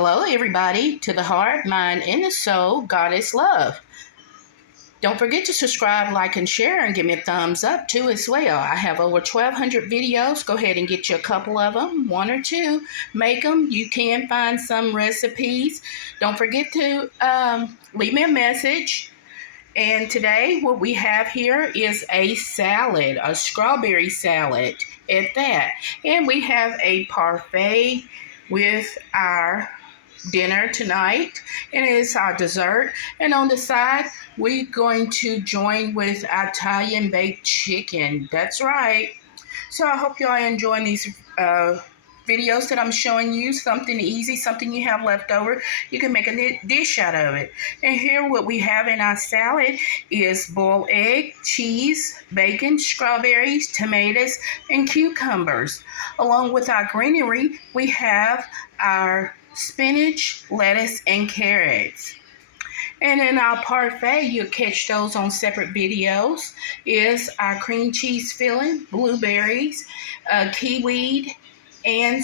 Hello, everybody, to the heart, mind, and the soul, God is love. Don't forget to subscribe, like, and share, and give me a thumbs up too as well. I have over 1,200 videos. Go ahead and get you a couple of them, one or two. Make them. You can find some recipes. Don't forget to leave me a message. And today, what we have here is a salad, a strawberry salad at that. And we have a parfait with our dinner tonight, and it's our dessert. And on the side, we're going to join with Italian baked chicken. That's right. So I hope y'all enjoying these videos that I'm showing you. Something easy, something you have left over. You can make a dish out of it. And here what we have in our salad is boiled egg, cheese, bacon, strawberries, tomatoes, and cucumbers. Along with our greenery, we have our spinach, lettuce, and carrots. And in our parfait, you'll catch those on separate videos, is our cream cheese filling, blueberries, kiwi, and